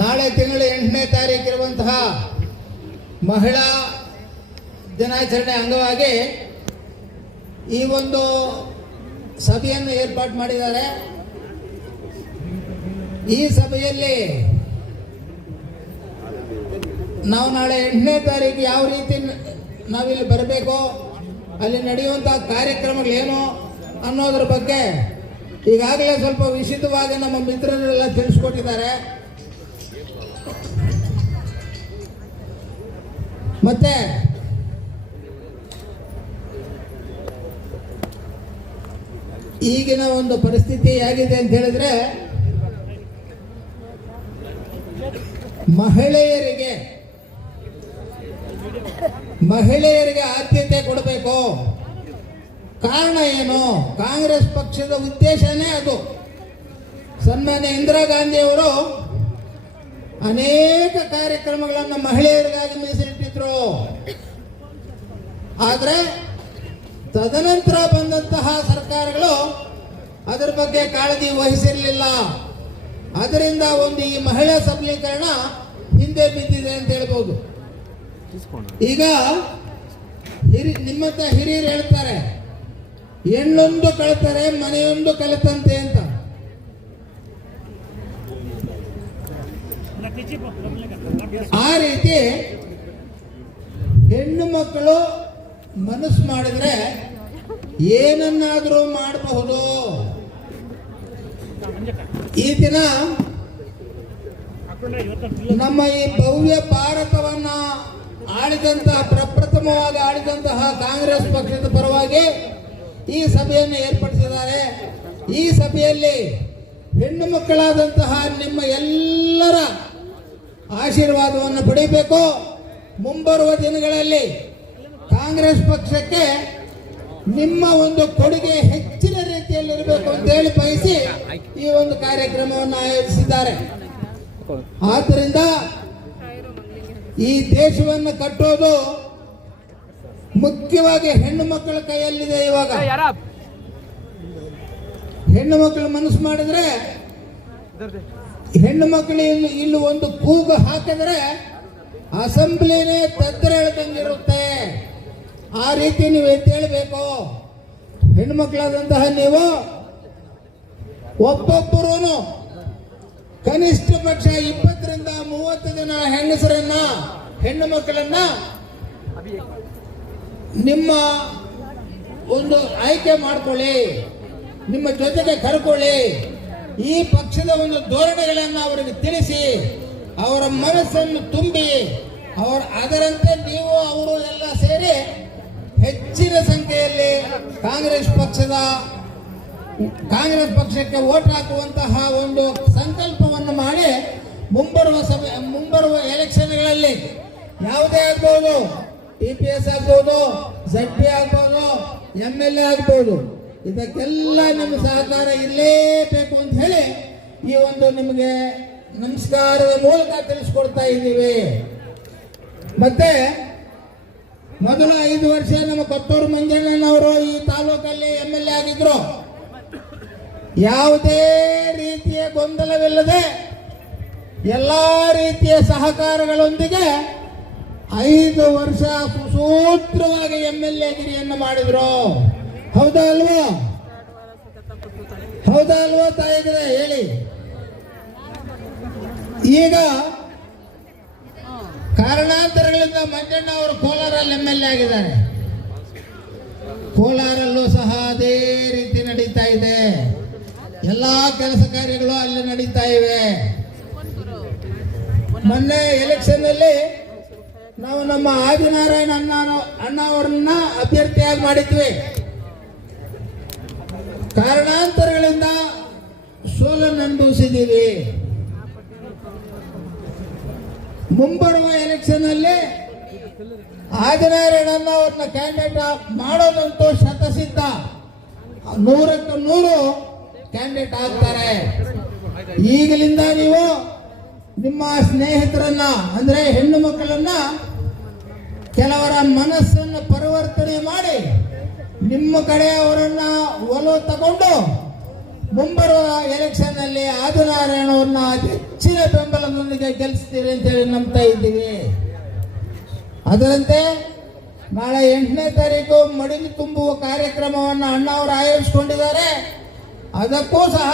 ನಾಳೆ ತಿಂಗಳ ಎಂಟನೇ ತಾರೀಕು ಇರುವಂತಹ ಮಹಿಳಾ ದಿನಾಚರಣೆ ಅಂಗವಾಗಿ ಈ ಒಂದು ಸಭೆಯನ್ನು ಏರ್ಪಾಡು ಮಾಡಿದ್ದಾರೆ. ಈ ಸಭೆಯಲ್ಲಿ ನಾವು ನಾಳೆ ಎಂಟನೇ ತಾರೀಕು ಯಾವ ರೀತಿ ನಾವಿಲ್ಲಿ ಬರಬೇಕು, ಅಲ್ಲಿ ನಡೆಯುವಂಥ ಕಾರ್ಯಕ್ರಮಗಳೇನು ಅನ್ನೋದ್ರ ಬಗ್ಗೆ ಈಗಾಗಲೇ ಸ್ವಲ್ಪ ವಿಶಿಷ್ಟವಾಗಿ ನಮ್ಮ ಮಿತ್ರರೆಲ್ಲ ತಿಳಿಸ್ಕೊಟ್ಟಿದ್ದಾರೆ. ಮತ್ತೆ ಈಗಿನ ಒಂದು ಪರಿಸ್ಥಿತಿ ಹೇಗಿದೆ ಅಂತ ಹೇಳಿದ್ರೆ, ಮಹಿಳೆಯರಿಗೆ ಮಹಿಳೆಯರಿಗೆ ಆದ್ಯತೆ ಕೊಡಬೇಕು. ಕಾರಣ ಏನು? ಕಾಂಗ್ರೆಸ್ ಪಕ್ಷದ ಉದ್ದೇಶನೇ ಅದು. ಸನ್ಮಾನ್ಯ ಇಂದಿರಾ ಗಾಂಧಿ ಅವರು ಅನೇಕ ಕಾರ್ಯಕ್ರಮಗಳನ್ನು ಮಹಿಳೆಯರಿಗಾಗಿ ಮೀಸಲಿಟ್ಟಿದ್ರು. ಆದರೆ ತದನಂತರ ಬಂದಂತಹ ಸರ್ಕಾರಗಳು ಅದರ ಬಗ್ಗೆ ಕಾಳಜಿ ವಹಿಸಿರಲಿಲ್ಲ. ಅದರಿಂದ ಒಂದು ಈ ಮಹಿಳಾ ಸಬಲೀಕರಣ ಹಿಂದೆ ಬಿದ್ದಿದೆ ಅಂತ ಹೇಳ್ಬೋದು. ಈಗ ಹಿರಿ, ನಿಮ್ಮಂತ ಹಿರಿಯರು ಹೇಳ್ತಾರೆ, ಹೆಣ್ಣೊಂದು ಕಳ್ತಾರೆ, ಮನೆಯೊಂದು ಕಲಿತಂತೆ ಅಂತ. ಆ ರೀತಿ ಹೆಣ್ಣು ಮಕ್ಕಳು ಮನಸ್ಸು ಮಾಡಿದ್ರೆ ಏನನ್ನಾದರೂ ಮಾಡಬಹುದು. ಈ ದಿನ ನಮ್ಮ ಈ ಭವ್ಯ ಭಾರತವನ್ನ ಆಳಿದಂತಹ, ಪ್ರಪ್ರಥಮವಾಗಿ ಆಳಿದಂತಹ ಕಾಂಗ್ರೆಸ್ ಪಕ್ಷದ ಪರವಾಗಿ ಈ ಸಭೆಯನ್ನು ಏರ್ಪಡಿಸಿದ್ದಾರೆ. ಈ ಸಭೆಯಲ್ಲಿ ಹೆಣ್ಣು ಮಕ್ಕಳಾದಂತಹ ನಿಮ್ಮ ಎಲ್ಲರ ಆಶೀರ್ವಾದವನ್ನು ಪಡಿಬೇಕು. ಮುಂಬರುವ ದಿನಗಳಲ್ಲಿ ಕಾಂಗ್ರೆಸ್ ಪಕ್ಷಕ್ಕೆ ನಿಮ್ಮ ಒಂದು ಕೊಡುಗೆ ಹೆಚ್ಚಿನ ರೀತಿಯಲ್ಲಿ ಇರಬೇಕು ಅಂತ ಹೇಳಿ ಬಯಸಿ ಈ ಒಂದು ಕಾರ್ಯಕ್ರಮವನ್ನು ಆಯೋಜಿಸಿದ್ದಾರೆ. ಆದ್ದರಿಂದ ಈ ದೇಶವನ್ನು ಕಟ್ಟೋದು ಮುಖ್ಯವಾಗಿ ಹೆಣ್ಣು ಮಕ್ಕಳ ಕೈಯಲ್ಲಿದೆ ಇವಾಗ. ಹೆಣ್ಣು ಮಕ್ಕಳು ಮನಸ್ಸು ಮಾಡಿದ್ರೆ ಹೆಣ್ಣು ಮಕ್ಕಳಿಗೆ ಇಲ್ಲಿ ಒಂದು ಕೂಗು ಹಾಕಿದ್ರೆ ಅಸೆಂಬ್ಲಿನೇ ತದ್ರ ಹೇಳ್ದಂಗಿರುತ್ತೆ ಆ ರೀತಿ ನೀವು ಎದ್ದೇಳಬೇಕು ಹೆಣ್ಣು ಮಕ್ಕಳಾದಂತಹ ನೀವು ಒಬ್ಬೊಬ್ಬರೂ ಕನಿಷ್ಠ ಪಕ್ಷ ಇಪ್ಪತ್ತರಿಂದ ಮೂವತ್ತು ಜನ ಹೆಂಗಸರನ್ನ, ಹೆಣ್ಣು ಮಕ್ಕಳನ್ನ ನಿಮ್ಮ ಒಂದು ಆಯ್ಕೆ ಮಾಡ್ಕೊಳ್ಳಿ. ನಿಮ್ಮ ಜೊತೆಗೆ ಕರ್ಕೊಳ್ಳಿ. ಈ ಪಕ್ಷದ ಒಂದು ಧೋರಣೆಗಳನ್ನು ಅವರಿಗೆ ತಿಳಿಸಿ, ಅವರ ಮನಸ್ಸನ್ನು ತುಂಬಿ, ಅವರ ಅದರಂತೆ ನೀವು, ಅವರು ಎಲ್ಲ ಸೇರಿ ಹೆಚ್ಚಿನ ಸಂಖ್ಯೆಯಲ್ಲಿ ಕಾಂಗ್ರೆಸ್ ಪಕ್ಷದ, ಕಾಂಗ್ರೆಸ್ ಪಕ್ಷಕ್ಕೆ ವೋಟ್ ಹಾಕುವಂತಹ ಒಂದು ಸಂಕಲ್ಪವನ್ನು ಮಾಡಿ ಮುಂಬರುವ ಸಭೆ, ಮುಂಬರುವ ಎಲೆಕ್ಷನ್ಗಳಲ್ಲಿ ಯಾವುದೇ ಆಗ್ಬೋದು ಟಿ ಪಿ ಎಸ್ ಆಗ್ಬೋದು ಜಡ್ ಪಿ ಆಗ್ಬೋದು ಎಂ ಎಲ್ ಎ ಆಗ್ಬೋದು. ಇದಕ್ಕೆಲ್ಲ ನಿಮ್ಮ ಸಹಕಾರ ಇರಲೇಬೇಕು ಅಂತ ಹೇಳಿ ಈ ಒಂದು ನಿಮಗೆ ನಮಸ್ಕಾರದ ಮೂಲಕ ತಿಳಿಸ್ಕೊಡ್ತಾ ಇದ್ದೀವಿ. ಮತ್ತೆ ಮೊದಲ ಐದು ವರ್ಷ ನಮ್ಮ ಕೊತ್ತೂರು ಮಂಜಣ್ಣನವರು ಈ ತಾಲೂಕಲ್ಲಿ ಎಂ ಎಲ್ ಎ ಆಗಿದ್ರು. ಯಾವುದೇ ರೀತಿಯ ಗೊಂದಲವಿಲ್ಲದೆ ಎಲ್ಲ ರೀತಿಯ ಸಹಕಾರಗಳೊಂದಿಗೆ ಐದು ವರ್ಷ ಸುಸೂತ್ರವಾಗಿ ಎಂ ಎಲ್ ಎ ಗಿರಿಯನ್ನು ಮಾಡಿದ್ರು. ಹೌದಾ ಅಲ್ವಾ? ಹೌದಾ ಅಲ್ವಾ ತಾಯಿದ್ರೆ, ಹೇಳಿ. ಈಗ ಕಾರಣಾಂತರಗಳಿಂದ ಮಂಜಣ್ಣ ಅವರು ಕೋಲಾರಲ್ಲಿ ಎಂ ಎಲ್ ಎ ಆಗಿದ್ದಾರೆ. ಕೋಲಾರಲ್ಲೂ ಸಹ ಅದೇ ರೀತಿ ನಡೀತಾ ಇದೆ. ಎಲ್ಲಾ ಕೆಲಸ ಕಾರ್ಯಗಳು ಅಲ್ಲಿ ನಡೀತಾ ಇವೆ. ಮೊನ್ನೆ ಎಲೆಕ್ಷನ್ ಅಲ್ಲಿ ನಾವು ನಮ್ಮ ಆದಿನಾರಾಯಣ ಅಣ್ಣ ಅಣ್ಣ ಅವರನ್ನ ಅಭ್ಯರ್ಥಿಯಾಗಿ ಮಾಡಿದ್ವಿ. ಕಾರಣಾಂತರಗಳಿಂದ ಸೋಲನ್ನು ಅನುಭವಿಸಿದ್ದೀವಿ. ಮುಂಬರುವ ಎಲೆಕ್ಷನ್ ಅಲ್ಲಿ ಆದಿನಾರಾಯಣ ಅಣ್ಣ ಅವ್ರನ್ನ ಕ್ಯಾಂಡಿಡೇಟ್ ಮಾಡೋದಂತೂ ಶತಸಿದ್ಧ. ನೂರಕ್ಕೆ ನೂರು ಕ್ಯಾಂಡಿಡೇಟ್ ಆಗ್ತಾರೆ. ಈಗಲಿಂದ ನೀವು ನಿಮ್ಮ ಸ್ನೇಹಿತರನ್ನ, ಅಂದ್ರೆ ಹೆಣ್ಣು ಮಕ್ಕಳನ್ನ ಕೆಲವರ ಮನಸ್ಸನ್ನು ಪರಿವರ್ತನೆ ಮಾಡಿ ನಿಮ್ಮ ಕಡೆ ಅವರನ್ನ ಒಲವು ತಗೊಂಡು ಮುಂಬರುವ ಎಲೆಕ್ಷನ್ನಲ್ಲಿ ಆದಿನಾರಾಯಣ ಅವ್ರನ್ನ ಹೆಚ್ಚಿನ ಬೆಂಬಲದೊಂದಿಗೆ ಗೆಲ್ಲಿಸ್ತೀರಿ ಅಂತೇಳಿ ನಂಬ್ತಾ ಇದ್ದೀವಿ. ಅದರಂತೆ ನಾಳೆ ಎಂಟನೇ ತಾರೀಕು ಮಡಿಲು ತುಂಬುವ ಕಾರ್ಯಕ್ರಮವನ್ನು ಅಣ್ಣವರು ಆಯೋಜಿಸಿಕೊಂಡಿದ್ದಾರೆ. ಅದಕ್ಕೂ ಸಹ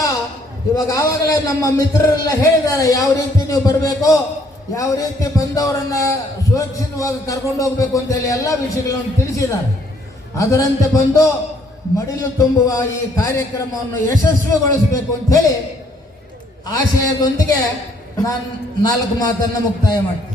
ಇವಾಗ ಆವಾಗಲೇ ನಮ್ಮ ಮಿತ್ರರೆಲ್ಲ ಹೇಳಿದ್ದಾರೆ, ಯಾವ ರೀತಿ ನೀವು ಬರಬೇಕು, ಯಾವ ರೀತಿ ಬಂದವರನ್ನ ಸುರಕ್ಷಿತವಾಗಿ ಕರ್ಕೊಂಡು ಹೋಗ್ಬೇಕು ಅಂತೇಳಿ ಎಲ್ಲ ವಿಷಯಗಳನ್ನು ತಿಳಿಸಿದ್ದಾರೆ. ಅದರಂತೆ ಬಂದು ಮಡಿಲು ತುಂಬುವ ಈ ಕಾರ್ಯಕ್ರಮವನ್ನು ಯಶಸ್ವಿಗೊಳಿಸಬೇಕು ಅಂತ ಹೇಳಿ ಆಶಯದೊಂದಿಗೆ ನಾನು ನಾಲ್ಕು ಮಾತನ್ನು ಮುಕ್ತಾಯ ಮಾಡ್ತೀನಿ.